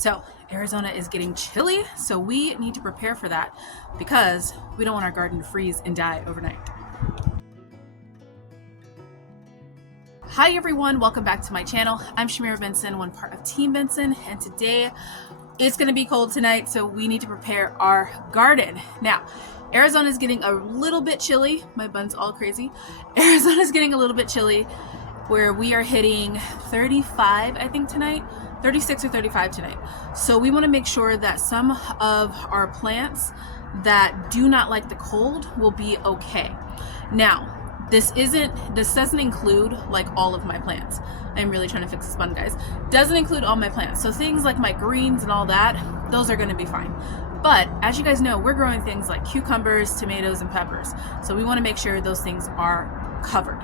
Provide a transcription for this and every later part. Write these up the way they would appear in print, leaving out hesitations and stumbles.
So Arizona is getting chilly, so we need to prepare for that because we don't want our garden to freeze and die overnight. Hi everyone, welcome back to my channel. I'm Shamira Benson, one part of Team Benson, and today it's going to be cold tonight, so we need to prepare our garden. Now, Arizona is getting a little bit chilly. My bun's all crazy. Arizona is getting a little bit chilly, where we are hitting 35, I think tonight, 36 or 35 tonight. So we want to make sure that some of our plants that do not like the cold will be okay. Now, this doesn't include like all of my plants. I'm really trying to fix this bun, guys. Doesn't include all my plants. So things like my greens and all that, those are going to be fine. But as you guys know, we're growing things like cucumbers, tomatoes, and peppers. So we want to make sure those things are covered.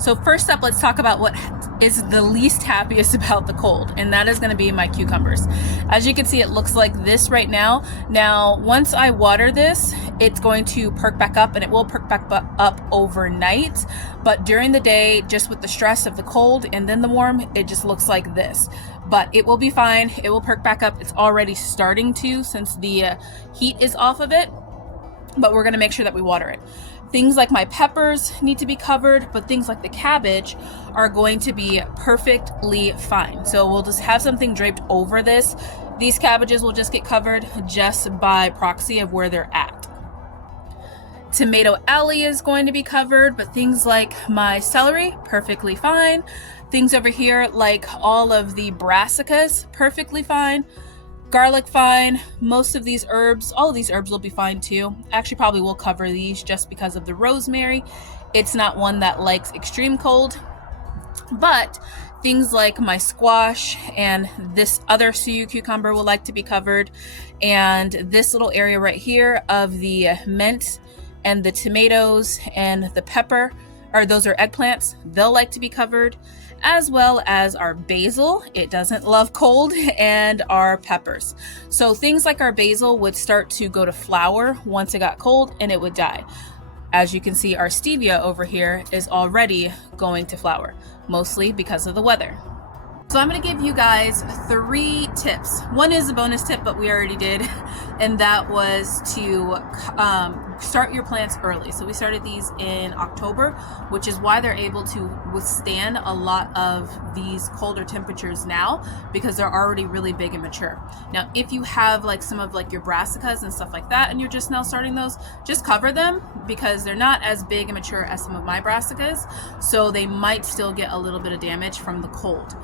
So first up, let's talk about what is the least happiest about the cold, and that is going to be my cucumbers. As you can see, it looks like this right now. Now, once I water this, it's going to perk back up, and it will perk back up overnight. But during the day, just with the stress of the cold and then the warm, it just looks like this. But it will be fine. It will perk back up. It's already starting to, since the heat is off of it. But we're going to make sure that we water it. Things like my peppers need to be covered, but things like the cabbage are going to be perfectly fine. So we'll just have something draped over this. These cabbages will just get covered just by proxy of where they're at. Tomato alley is going to be covered, but things like my celery, perfectly fine. Things over here like all of the brassicas, perfectly fine. Garlic, fine. Most of these herbs, all of these herbs will be fine too. Actually, probably will cover these just because of the rosemary. It's not one that likes extreme cold. But things like my squash and this other Suyu cucumber will like to be covered. And this little area right here of the mint and the tomatoes and the pepper, or those are eggplants, they'll like to be covered, as well as our basil. It doesn't love cold, and our peppers. So things like our basil would start to go to flower once it got cold, and it would die. As you can see, our stevia over here is already going to flower, mostly because of the weather. So I'm going to give you guys 3 tips. One is a bonus tip, but we already did, and that was to start your plants early. So we started these in October, which is why they're able to withstand a lot of these colder temperatures now, because they're already really big and mature. Now, if you have like some of like your brassicas and stuff like that, and you're just now starting those, just cover them, because they're not as big and mature as some of my brassicas, so they might still get a little bit of damage from the cold.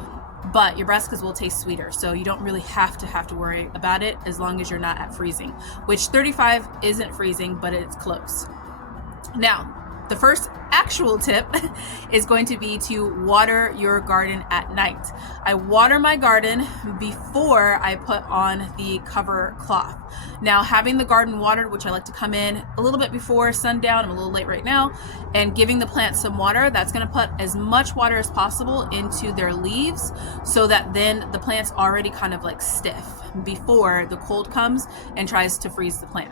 But your brassicas will taste sweeter, so you don't really have to worry about it as long as you're not at freezing, which 35 isn't freezing, but it's close. Now, the first actual tip is going to be to water your garden at night. I water my garden before I put on the cover cloth. Now, having the garden watered, which I like to come in a little bit before sundown, I'm a little late right now, and giving the plants some water, that's going to put as much water as possible into their leaves, so that then the plant's already kind of like stiff before the cold comes and tries to freeze the plant.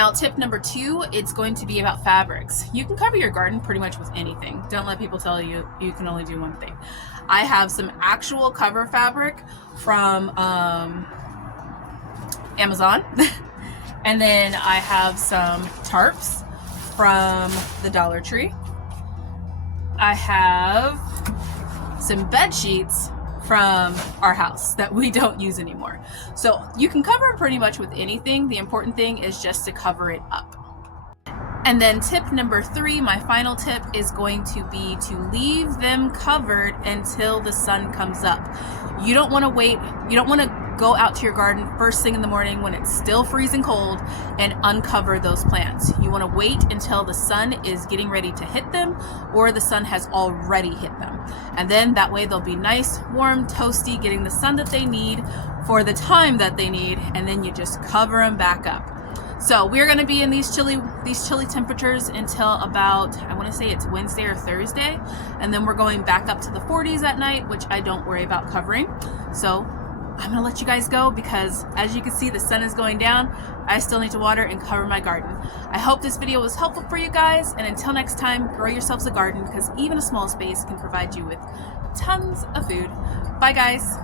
Now, tip number 2, it's going to be about fabrics. You can cover your garden pretty much with anything. Don't let people tell you you can only do one thing. I have some actual cover fabric from Amazon. And then I have some tarps from the Dollar Tree. I have some bed sheets from our house that we don't use anymore. So you can cover it pretty much with anything. The important thing is just to cover it up. And then tip number 3, my final tip, is going to be to leave them covered until the sun comes up. You don't want to wait. You don't want to go out to your garden first thing in the morning when it's still freezing cold and uncover those plants. You want to wait until the sun is getting ready to hit them, or the sun has already hit them. And then that way they'll be nice, warm, toasty, getting the sun that they need for the time that they need, and then you just cover them back up. So we're going to be in these chilly temperatures until about, I want to say it's Wednesday or Thursday, and then we're going back up to the 40s at night, which I don't worry about covering. So I'm going to let you guys go, because as you can see, the sun is going down. I still need to water and cover my garden. I hope this video was helpful for you guys, and until next time, grow yourselves a garden, because even a small space can provide you with tons of food. Bye guys.